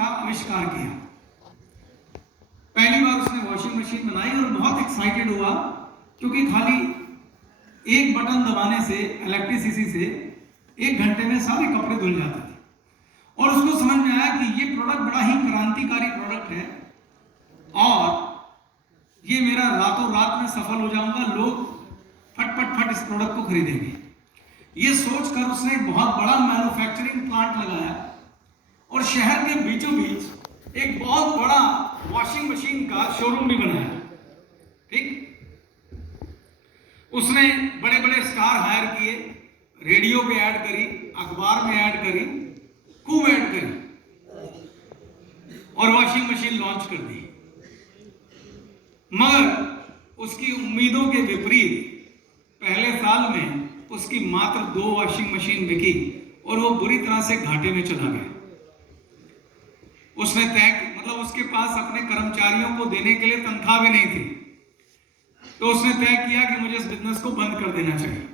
का आविष्कार किया। पहली बार उसने वॉशिंग मशीन बनाई और बहुत एक्साइटेड हुआ, क्योंकि खाली एक बटन दबाने से, इलेक्ट्रिसिटी से 1 घंटे में सारे कपड़े धुल जाते थे। और उसको समझ में आया कि ये प्रोडक्ट बड़ा ही क्रांतिकारी प्रोडक्ट है और ये मेरा रातों रात में सफल हो जाऊंगा, लोग फट फट फट इस प्रोडक्ट को खरीदेंगे। ये सोचकर उसने एक बहुत बड़ा मैन्युफैक्चरिंग प्लांट लगाया और शहर के बीचों बीच एक बहुत बड़ा वॉशिंग मशीन का शोरूम भी बनाया। ठीक, उसने बड़े बड़े स्टार हायर किए, रेडियो पे ऐड करी, अखबार में ऐड करी, खूब ऐड करी और वॉशिंग मशीन लॉन्च कर दी। मगर उसकी उम्मीदों के विपरीत पहले साल में उसकी मात्र 2 वॉशिंग मशीन बिकी और वो बुरी तरह से घाटे में चला गया। उसने मतलब उसके पास अपने कर्मचारियों को देने के लिए तनख्वाह भी नहीं थी, तो उसने तय किया कि मुझे इस बिजनेस को बंद कर देना चाहिए।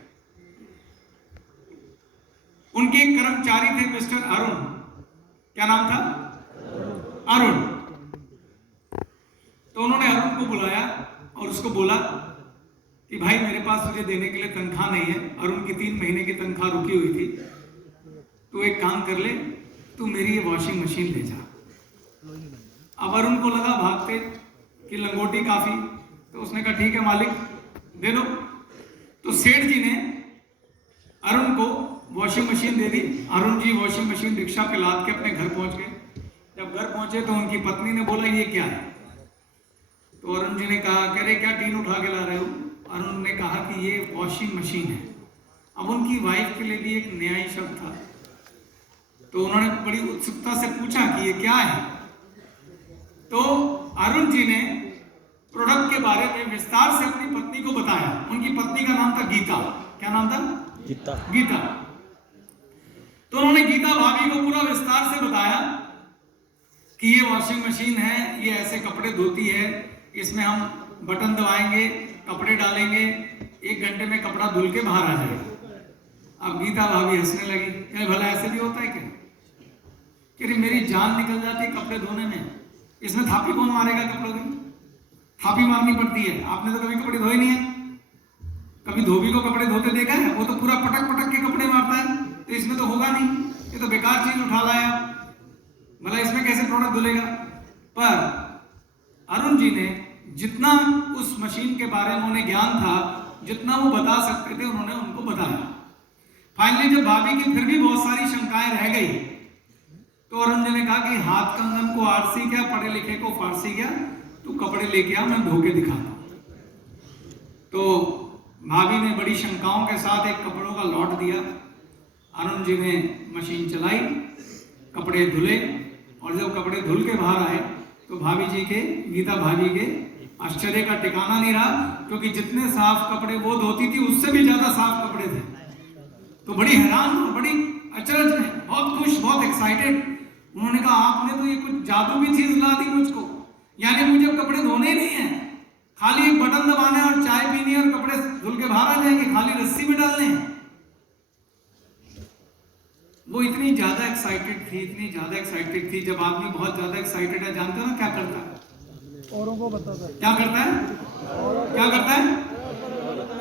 उनके एक कर्मचारी थे मिस्टर अरुण, क्या नाम था? अरुण। तो उन्होंने अरुण को बुलाया और उसको बोला कि भाई मेरे पास तुझे देने के लिए तनख्वाह नहीं है, अरुण की 3 महीने की तनख्वाह रुकी हुई थी, तू एक काम कर ले, तू मेरी ये वॉशिंग मशीन ले जा। अब अरुण को लगा भागते कि लंगोटी काफी, तो उसने कहा ठीक है मालिक, दे दो। तो सेठ जी ने अरुण को वॉशिंग मशीन दे दी। Arun ji washing machine rickshaw पे लाद के अपने घर पहुंच गए। जब घर पहुंचे तो उनकी पत्नी ने बोला ये क्या है? तो अरुण जी ने कहा, कह रहे क्या टीन उठा के ला रहे हो? अरुण ने कहा कि ये वॉशिंग मशीन है। अब उनकी वाइफ के लिए भी एक नया ही शब्द था, तो उन्होंने बड़ी उत्सुकता से पूछा कि ये क्या है। तो अरुण जी ने प्रोडक्ट के बारे में विस्तार से अपनी पत्नी को बताया। उनकी पत्नी का नाम था गीता। क्या नाम था? गीता। तो उन्होंने गीता भाभी को पूरा विस्तार से बताया कि ये वॉशिंग मशीन है, ये ऐसे कपड़े धोती है, इसमें हम बटन दबाएंगे, कपड़े डालेंगे, 1 घंटे में कपड़ा धुल के बाहर आ जाएगा। अब गीता भाभी हंसने लगी, कहे भला ऐसे भी होता है क्या? कह रही मेरी जान निकल जाती है कपड़े धोने में, इसमें थापी कौन मारेगा? कपड़ों की थापी मारनी पड़ती है। आपने तो कभी कपड़े धोए नहीं है? कभी धोबी को कपड़े धोते देखा है? वो तो पूरा पटक पटक के कपड़े मारता है, तो इसमें तो होगा नहीं, ये तो बेकार चीज उठा लाया, भला इसमें कैसे प्रोडक्ट धुलेगा? पर अरुण जी ने जितना उस मशीन के बारे में उन्हें ज्ञान था, जितना वो बता सकते थे, उन्होंने उनको बताया। फाइनली जब भाभी की फिर भी बहुत सारी शंकाएं रह गई, तो अरुण जी ने कहा कि हाथ कंगन को आरसी क्या, पढ़े लिखे को फारसी क्या, तू कपड़े लेके आ, मैं धो के दिखाता हूं। तो भाभी ने बड़ी शंकाओं के साथ एक कपड़ों का लॉट दिया। अरुण जी ने मशीन चलाई, कपड़े धुले, और जब कपड़े धुल के बाहर आए तो भाभी जी के, गीता भाभी के आश्चर्य का ठिकाना नहीं रहा, क्योंकि जितने साफ कपड़े वो धोती थी उससे भी ज्यादा साफ कपड़े थे। तो बड़ी हैरान और बड़ी अचरज में, बहुत खुश, बहुत एक्साइटेड। उन्होंने कहा आपने तो ये कुछ जादू की चीज ला दी मुझको, यानी मुझे कपड़े धोने नहीं है, खाली एक बटन दबाना है और चाय पीनी है और कपड़े धुल के बाहर आ जाएंगे, खाली रस्सी में डालने हैं। वो इतनी ज्यादा एक्साइटेड थी, इतनी ज्यादा एक्साइटेड थी। जब आदमी बहुत ज्यादा एक्साइटेड है, जानते हो ना क्या करता है? औरों को बताता है। क्या करता है? क्या करता है?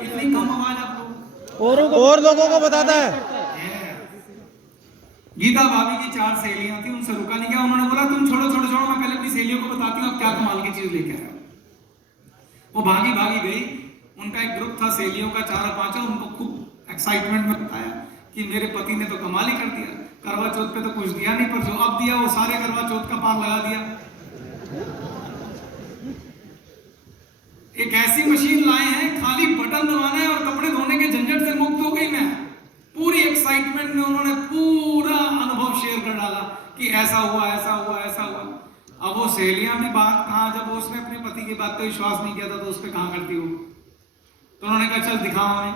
इतनी कम आवाज आप लोग और लोगों को बताता है। गीता भाभी की 4 सहेलियां थी, उनसे रुका नहीं गया। उन्होंने बोला तुम छोड़ो छोड़ो छोड़ो, मैं पहले अपनी सहेलियों को बताती हूँ आप क्या कमाल की चीज लेके आए। वो भागी भागी गई। उनका एक ग्रुप था सहेलियों का, 4-5, उनको खूब एक्साइटमेंट में बताया कि मेरे पति ने तो कमाल ही कर दिया, करवा चौथ पे तो कुछ दिया नहीं, पर जो अब दिया वो सारे करवा चौथ का पार लगा दिया। एक ऐसी मशीन लाए हैं, खाली बटन दबाना है और कपड़े धोने के झंझट से मुक्त हो गई मैं। पूरी एक्साइटमेंट में उन्होंने पूरा अनुभव शेयर कर डाला कि ऐसा हुआ, ऐसा हुआ, ऐसा हुआ। अब वो सहेलियां भी बात कहाँ, जब वो उसने अपने पति की बात पे विश्वास नहीं किया था तो उस पर कहाँ करती हो। तो उन्होंने कहा चल दिखाओ हमें।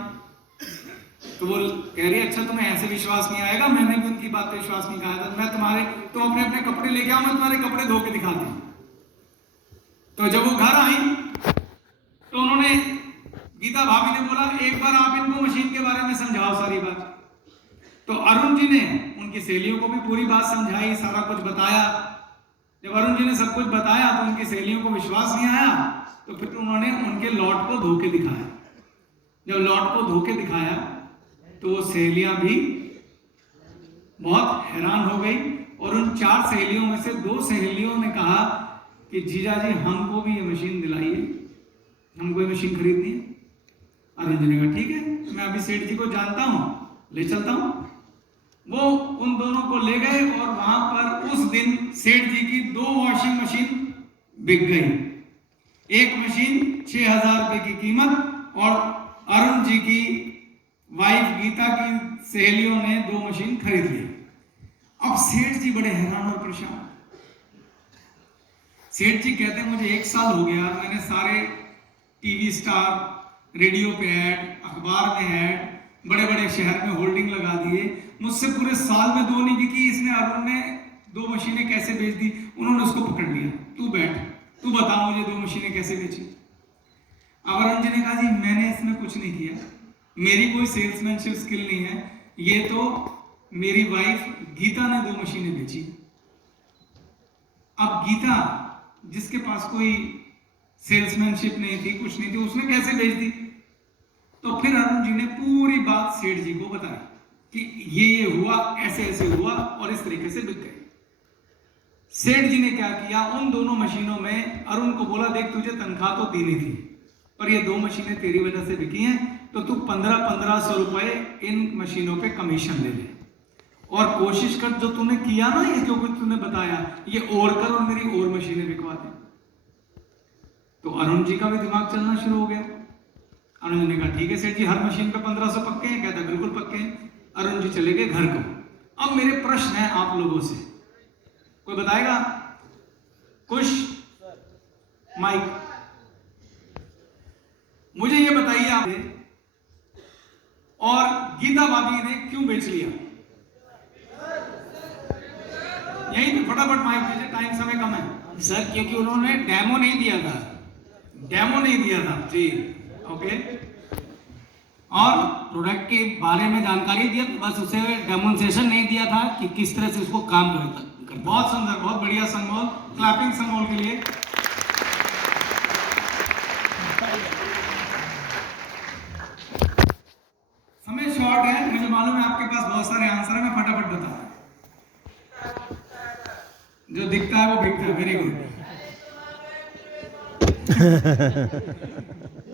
तो वो कह रही अच्छा तुम्हें ऐसे विश्वास नहीं आएगा, मैंने भी उनकी बात पे विश्वास नहीं किया था, मैं तुम्हारे, तुम अपने अपने कपड़े लेके आओ, मैं तुम्हारे कपड़े धो के दिखाती हूँ। तो जब वो घर आई तो उन्होंने, गीता भाभी ने बोला एक बार आप इनको मशीन के बारे में समझाओ सारी बात। तो अरुण जी ने उनकी सहेलियों को भी पूरी बात समझाई, सारा कुछ बताया। जब अरुण जी ने सब कुछ बताया तो उनकी सहेलियों को विश्वास नहीं आया, तो फिर उन्होंने उनके लॉट को धो के दिखाया। जब लॉट को धो के दिखाया तो वो सहेलियां भी बहुत हैरान हो गई, और उन 4 सहेलियों में से 2 सहेलियों ने कहा कि जीजा जी हमको भी ये मशीन दिलाइए, हमको ये मशीन खरीदनी है। अरुण जी ने कहा ठीक है, मैं अभी सेठ जी को जानता हूं, ले चलता हूं। वो उन दोनों को ले गए और वहां पर उस दिन सेठ जी की 2 वॉशिंग मशीन बिक गई। एक मशीन 6,000 रुपए की कीमत, और अरुण जी की वाइफ गीता की सहेलियों ने 2 मशीन खरीद ली। अब सेठ जी बड़े हैरान और परेशान। सेठ जी कहते हैं मुझे 1 साल हो गया, मैंने सारे टीवी स्टार, रेडियो पे ऐड, अखबार में ऐड, बड़े बड़े शहर में होल्डिंग लगा दिए, मुझसे पूरे साल में 2 नहीं बिकी, इसने अरुण ने 2 मशीनें कैसे बेच दी। उन्होंने उसको पकड़ लिया, तू बैठ, तू बता मुझे 2 मशीनें कैसे बेची। अब अरुण जी ने कहा जी मैंने इसमें कुछ नहीं किया, मेरी कोई सेल्समैनशिप स्किल नहीं है, ये तो मेरी वाइफ गीता ने 2 मशीनें बेची। अब गीता जिसके पास कोई सेल्समैनशिप नहीं थी, कुछ नहीं थी, उसने कैसे बेच दी। तो फिर अरुण जी ने पूरी बात सेठ जी को बताई कि ये हुआ, ऐसे ऐसे हुआ और इस तरीके से बिक गए। सेठ जी ने क्या किया, उन दोनों मशीनों में अरुण को बोला देख तुझे तनख्वाह तो देनी थी, पर ये 2 मशीनें तेरी वजह से बिकी हैं, तो तू 1500 रुपए इन मशीनों पे कमीशन ले ले, और कोशिश कर जो तूने किया ना, ये जो कुछ तूने बताया ये और कर और मेरी और मशीनें बिकवा दे। तो अरुण जी का भी दिमाग चलना शुरू हो गया। अरुण जी ने कहा ठीक है सेठ जी, हर मशीन पे 1500 पक्के हैं। कहता बिल्कुल पक्के हैं। अरुण जी चले गए घर को। अब मेरे प्रश्न है आप लोगों से, कोई बताएगा? कुछ माइक मुझे ये बताइए आप, और गीता भाभी ने क्यों बेच लिया? यही तो फटाफट माइक दीजिए, टाइम समय कम है। सर क्योंकि उन्होंने डेमो नहीं दिया था। डेमो नहीं दिया था जी, ओके। और प्रोडक्ट के बारे में जानकारी दिया, बस उसे डेमोन्स्ट्रेशन नहीं दिया था कि किस तरह से उसको काम करता। बहुत सुंदर, बहुत बढ़िया संगोल, क्लैपिंग संगोल के लिए। समय शॉर्ट है, मुझे मालूम है आपके पास बहुत सारे आंसर है, मैं फटाफट बताता हूं। जो दिखता है वो बिकता है। Very good.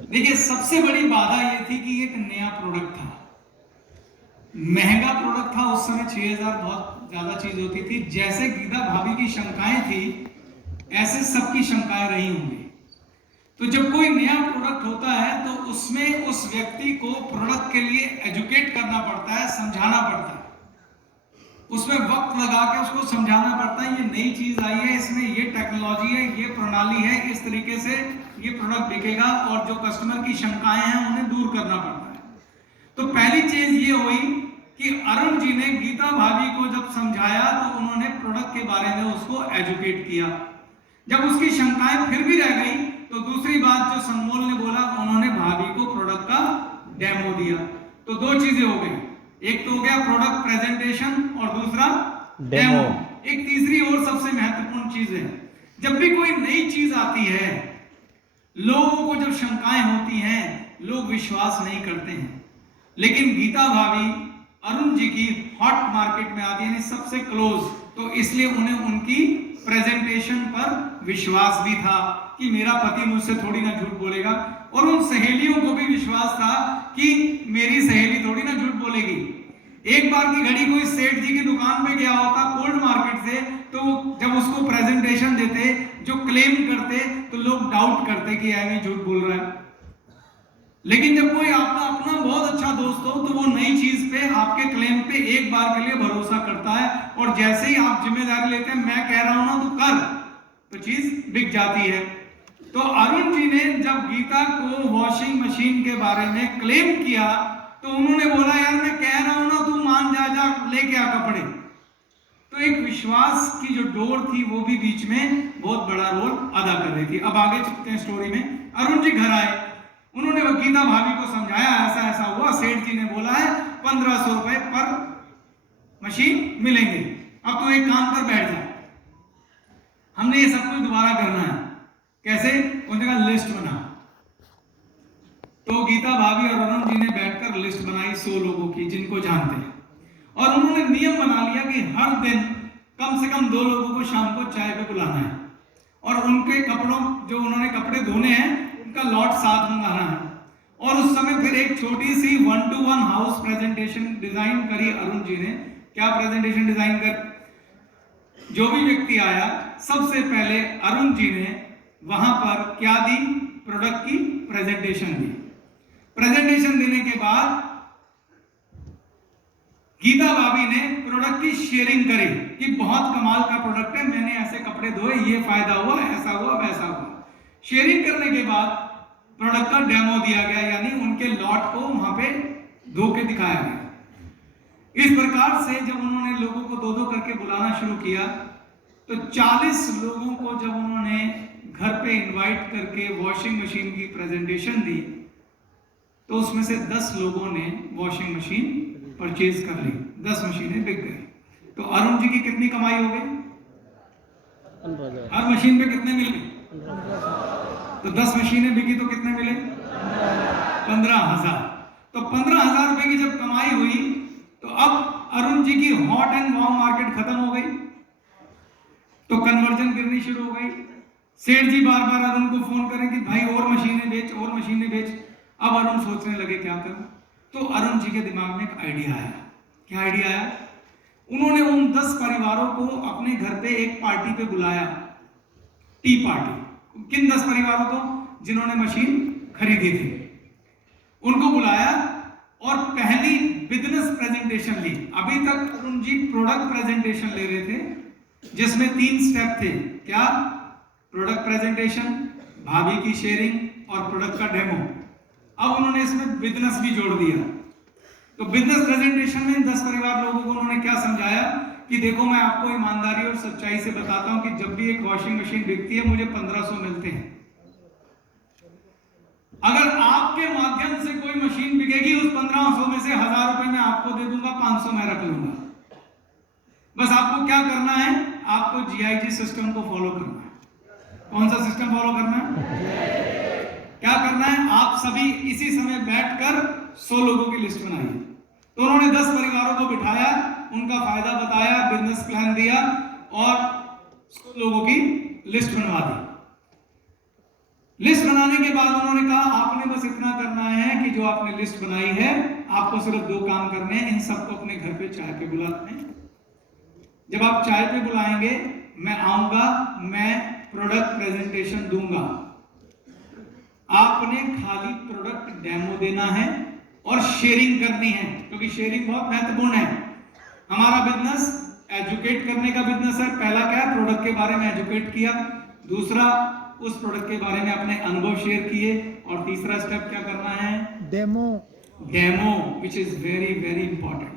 देखिए सबसे बड़ी बाधा ये थी कि एक नया प्रोडक्ट था, महंगा प्रोडक्ट था, उस समय 6000 बहुत ज्यादा चीज होती थी। जैसे गीता भाभी की शंकाएं थी ऐसे सबकी शंकाएं रही होंगी। तो जब कोई नया प्रोडक्ट होता है तो उसमें उस व्यक्ति को प्रोडक्ट के लिए एजुकेट करना पड़ता है, समझाना पड़ता है, उसमें वक्त लगा के उसको समझाना पड़ता है। ये नई चीज आई है, इसमें ये टेक्नोलॉजी है, ये प्रणाली है, इस तरीके से ये प्रोडक्ट बिकेगा, और जो कस्टमर की शंकाएं हैं उन्हें दूर करना पड़ता है। तो पहली चीज ये हुई कि अरुण जी ने गीता भाभी को जब समझाया तो उन्होंने प्रोडक्ट के बारे में उसको एजुकेट किया। जब उसकी शंकाएं फिर भी रह गई तो दूसरी बात जो संगमोल ने बोला, उन्होंने भाभी को प्रोडक्ट का डेमो दिया। तो 2 चीजें हो गई, एक तो हो गया प्रोडक्ट प्रेजेंटेशन और दूसरा डेमो। एक तीसरी और सबसे महत्वपूर्ण चीज है, जब भी कोई नई चीज आती है, लोगों को जब शंकाएं होती हैं, लोग विश्वास नहीं करते हैं। लेकिन गीता भाभी अरुण जी की हॉट मार्केट में आती है, सबसे क्लोज, तो इसलिए उन्हें उनकी प्रेजेंटेशन पर विश्वास भी था कि मेरा पति मुझसे थोड़ी ना झूठ बोलेगा, और उन सहेलियों को भी विश्वास था कि मेरी सहेली थोड़ी ना झूठ बोलेगी। एक बार की घड़ी कोई सेठ जी की दुकान पे गया होता कोल्ड मार्केट से, तो जब उसको प्रेजेंटेशन देते, जो क्लेम करते, तो लोग डाउट करते कि यार ये झूठ बोल रहा है। लेकिन जब कोई आपका अपना बहुत अच्छा दोस्त हो तो वो नई चीज पे, आपके क्लेम पे एक बार के लिए भरोसा करता है, और जैसे ही आप जिम्मेदारी लेते हैं, मैं कह रहा हूं ना तो कर, तो चीज बिक जाती है। तो अरुण जी ने जब गीता को वॉशिंग मशीन के बारे में क्लेम किया तो उन्होंने बोला यार मैं कह रहा हूं ना, तू मान जा, जा लेके आ कपड़े। तो एक विश्वास की जो डोर थी वो भी बीच में बहुत बड़ा रोल अदा कर रही थी। अब आगे चलते हैं स्टोरी में। अरुण जी घर आए, उन्होंने गीता भाभी को समझाया ऐसा ऐसा हुआ, सेठ जी ने बोला है 1500 रुपए पर मशीन मिलेंगे, अब तो एक काम कर बैठ जा। हमने ये सब कुछ दोबारा करना है। कैसे? उन्होंने कहा लिस्ट बना। तो गीता भाभी और अरुण जी ने बैठकर लिस्ट बनाई 100 लोगों की जिनको जानते हैं, और उन्होंने नियम बना लिया कि हर दिन कम से कम 2 लोगों को शाम को चाय पे बुलाना है, और उनके कपड़ों, जो उन्होंने कपड़े धोने हैं, उनका लॉट साथ मंगाना है। और उस समय फिर एक छोटी सी 1-to-1 हाउस प्रेजेंटेशन डिजाइन करी अरुण जी ने। क्या प्रेजेंटेशन डिजाइन कर? जो भी व्यक्ति आया, सबसे पहले अरुण जी ने वहां पर क्या दी? प्रोडक्ट की प्रेजेंटेशन दी। प्रेजेंटेशन देने के बाद गीता भाभी ने प्रोडक्ट की शेयरिंग करी कि बहुत कमाल का प्रोडक्ट है, मैंने ऐसे कपड़े धोए, ये फायदा हुआ, ऐसा हुआ, वैसा हुआ। शेयरिंग करने के बाद प्रोडक्ट का डेमो दिया गया, यानी उनके लॉट को वहां पे धो के दिखाया गया। इस प्रकार से जब उन्होंने लोगों को 2-2 करके बुलाना शुरू किया, तो 40 लोगों को जब उन्होंने घर पे इनवाइट करके वॉशिंग मशीन की प्रेजेंटेशन दी, तो उसमें से 10 लोगों ने वॉशिंग मशीन परचेज कर ली, 10 मशीनें बिक गई। तो अरुण जी की कितनी कमाई हो गई? हर मशीन पे कितने मिल गए? तो 10 मशीनें बिकी तो कितने मिले? 15,000। तो 15,000 रुपए की जब कमाई हुई, तो अब अरुण जी की हॉट एंड वार्म मार्केट खत्म हो गई, तो कन्वर्जन गिरनी शुरू हो गई। सेठ जी बार बार अरुण को फोन करें कि भाई और मशीनें बेच, और मशीनें बेच। अब अरुण सोचने लगे क्या करूं। तो अरुण जी के दिमाग में एक आइडिया आया। क्या आइडिया आया? उन्होंने उन 10 परिवारों को अपने घर पे एक पार्टी पे बुलाया, टी पार्टी। किन 10 परिवारों को? जिन्होंने मशीन खरीदी थी, उनको बुलाया और पहली बिजनेस प्रेजेंटेशन ली। अभी तक अरुण जी प्रोडक्ट प्रेजेंटेशन ले रहे थे, जिसमें 3 स्टेप थे। क्या? प्रोडक्ट प्रेजेंटेशन, भाभी की शेयरिंग और प्रोडक्ट का डेमो। अब उन्होंने इसमें बिजनेस भी जोड़ दिया। तो बिजनेस प्रेजेंटेशन में 10 परिवार लोगों को उन्होंने क्या समझाया कि देखो, मैं आपको ईमानदारी और सच्चाई से बताता हूं कि जब भी एक वॉशिंग मशीन बिकती है, मुझे 1500 मिलते हैं। अगर आपके माध्यम से कोई मशीन बिकेगी, उस 1500 में से 1000 रुपए मैं आपको दे दूंगा, 500 मैं रख लूंगा। बस आपको क्या करना है? आपको GIG सिस्टम को फॉलो करना है। कौन सा सिस्टम फॉलो करना है? क्या करना है? आप सभी इसी समय बैठकर 100 लोगों की लिस्ट बनाइए। तो उन्होंने 10 परिवारों को बिठाया, उनका फायदा बताया, बिजनेस प्लान दिया और 100 लोगों की लिस्ट बनवा दी। लिस्ट बनाने के बाद उन्होंने कहा, आपने बस इतना करना है कि जो आपने लिस्ट बनाई है, आपको सिर्फ 2 काम करने हैं। इन सबको अपने घर पे चाय पे बुलाते हैं। जब आप चाय पे बुलाएंगे, मैं आऊंगा, मैं प्रोडक्ट प्रेजेंटेशन दूंगा। आपने खाली प्रोडक्ट डेमो देना है और शेयरिंग करनी है, क्योंकि शेयरिंग बहुत महत्वपूर्ण है। हमारा बिजनेस एजुकेट करने का बिजनेस है। पहला क्या है? प्रोडक्ट के बारे में एजुकेट किया। दूसरा, उस प्रोडक्ट के बारे में अपने अनुभव शेयर किए। और तीसरा स्टेप क्या करना है? Demo. Which is very very important.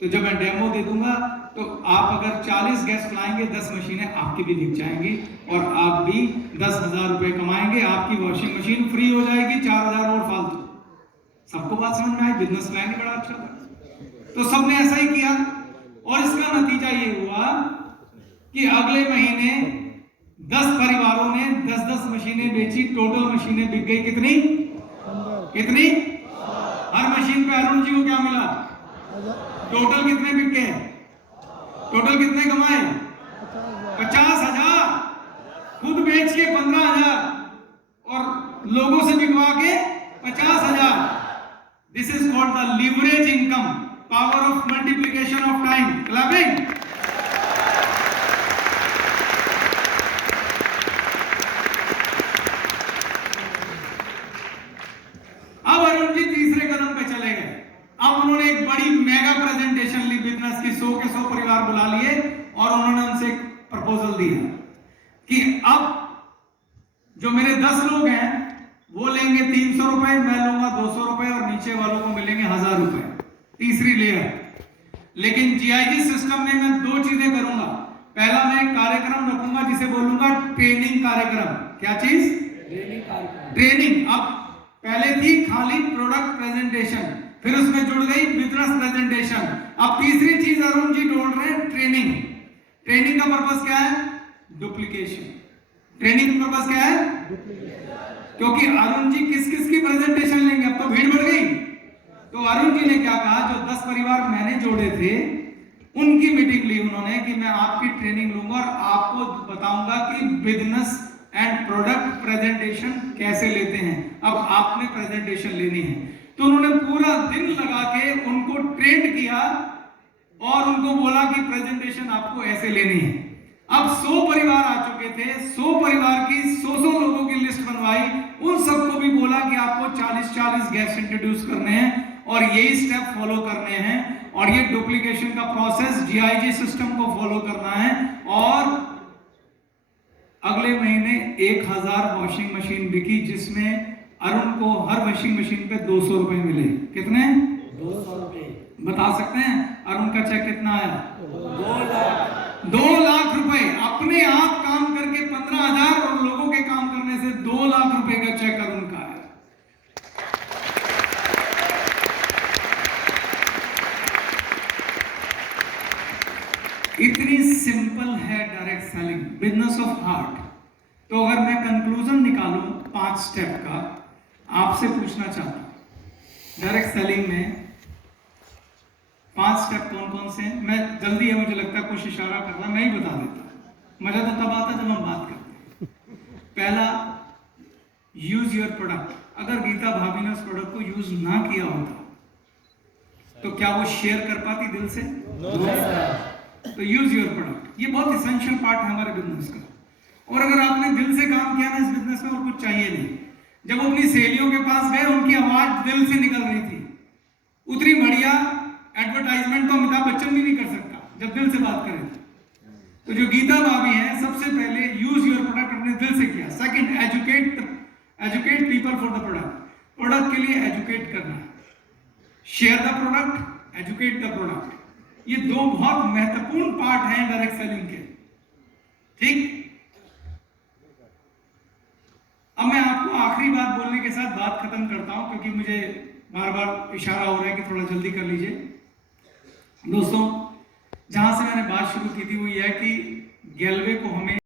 तो जब मैं डेमो दे दूंगा, तो आप अगर 40 गेस्ट लाएंगे, 10 मशीनें आपकी भी बिक जाएंगी और आप भी 10,000 रुपए कमाएंगे। आपकी वॉशिंग मशीन फ्री हो जाएगी, 4,000 और फालतू। सबको बात समझ में आई? बिजनेस प्लान बड़ा अच्छा था। तो सबने ऐसा ही किया और इसका नतीजा ये हुआ कि अगले महीने 10 परिवारों ने 10-10 मशीनें बेची। टोटल मशीनें बिक गई कितनी? कितनी? हर मशीन पे अरुण जी को क्या मिला? टोटल कितने बिक गए? टोटल कितने कमाए? 50,000। खुद बेच के 15,000 और लोगों से बिकवा के 50,000। This is called the leverage income, power of multiplication of time. Clapping. अब अरुण जी तीसरे कदम पे चले गए। अब उन्होंने एक बड़ी मेगा प्रेजेंटेशन ली बिजनेस की। 100 के 100 परिवार बुला लिए और उन्होंने उनसे एक प्रपोजल दिया कि अब जो मेरे 10 लोग हैं वो लेंगे 300 रुपए, मैं लूंगा 200 रुपए और नीचे वालों को मिलेंगे 1000 रुपए। तीसरी लेयर। लेकिन GIG सिस्टम में मैं 2 चीजें करूंगा। पहला, मैं एक कार्यक्रम रखूंगा जिसे बोलूंगा ट्रेनिंग कार्यक्रम। क्या चीज? ट्रेनिंग। अब पहले थी खाली प्रोडक्ट प्रेजेंटेशन, फिर उसमें जुड़ गई बिजनेस प्रेजेंटेशन। अब तीसरी चीज अरुण जी जोड़ रहे हैं, ट्रेनिंग। ट्रेनिंग का पर्पस क्या है? डुप्लीकेशन। ट्रेनिंग का पर्पस क्या है? क्योंकि अरुण जी किस किस की प्रेजेंटेशन लेंगे, अब तो भीड़ बढ़ गई। तो अरुण जी ने क्या कहा, जो 10 परिवार मैंने जोड़े थे उनकी मीटिंग ली उन्होंने कि मैं आपकी ट्रेनिंग लूंगा और आपको बताऊंगा कि बिजनेस एंड प्रोडक्ट प्रेजेंटेशन कैसे लेते हैं। अब आपने प्रेजेंटेशन लेनी है। तो उन्होंने पूरा दिन लगा के उनको ट्रेन किया और उनको बोला कि प्रेजेंटेशन आपको ऐसे लेनी है। अब 100 परिवार आ चुके थे, 100 परिवार की 100 लोगों की लिस्ट बनवाई, उन सबको भी बोला कि आपको 40 गेस्ट इंट्रोड्यूस करने हैं और यही स्टेप फॉलो करने हैं और ये डुप्लीकेशन का प्रोसेस GIG सिस्टम को फॉलो करना है। और अगले महीने 1000 वॉशिंग मशीन बिकी, जिसमें अरुण को हर वॉशिंग मशीन पे 200 रुपए मिले। कितने? 200 रुपए। बता सकते हैं अरुण का चेक कितना आया? 2 लाख रुपए। अपने आप काम करके 15,000 और लोगों के काम करने से 2 लाख रुपए का चेक अरुण का है। इतनी सिंपल है direct selling, business of heart. तो अगर मैं कंक्लूजन निकालूं 5 स्टेप का, आपसे पूछना चाहता हूं डायरेक्ट सेलिंग में 5 स्टेप कौन कौन से हैं? मैं जल्दी है, मुझे लगता है कुछ इशारा कर रहा, मैं ही बता देता। मजा तो तब आता जब हम बात करते हैं। पहला, यूज योर प्रोडक्ट। अगर गीता भाभी ने उस प्रोडक्ट को यूज ना किया होता तो क्या वो शेयर कर पाती दिल से? तो यूज योर प्रोडक्ट, ये बहुत इसेंशियल पार्ट है हमारे बिजनेस का। और अगर आपने दिल से काम किया ना इस बिजनेस में, और कुछ चाहिए नहीं। जब अपनी सहेलियों के पास गए, उनकी आवाज दिल से निकल रही थी। उतनी बढ़िया एडवर्टाइजमेंट तो अमिताभ बच्चन भी नहीं कर सकता जब दिल से बात करें। तो जो गीता भाभी है, सबसे पहले यूज योर प्रोडक्ट अपने दिल से किया। Second, educate people for the product. Product के लिए एजुकेट करना, share the product, educate the product. ये 2 बहुत महत्वपूर्ण पार्ट हैं डायरेक्ट सेलिंग के। ठीक, अब मैं आपको आखिरी बात बोलने के साथ बात खत्म करता हूं, क्योंकि मुझे बार बार इशारा हो रहा है कि थोड़ा जल्दी कर लीजिए। दोस्तों, जहां से मैंने बात शुरू की थी वो ये है कि गैलवे को हमें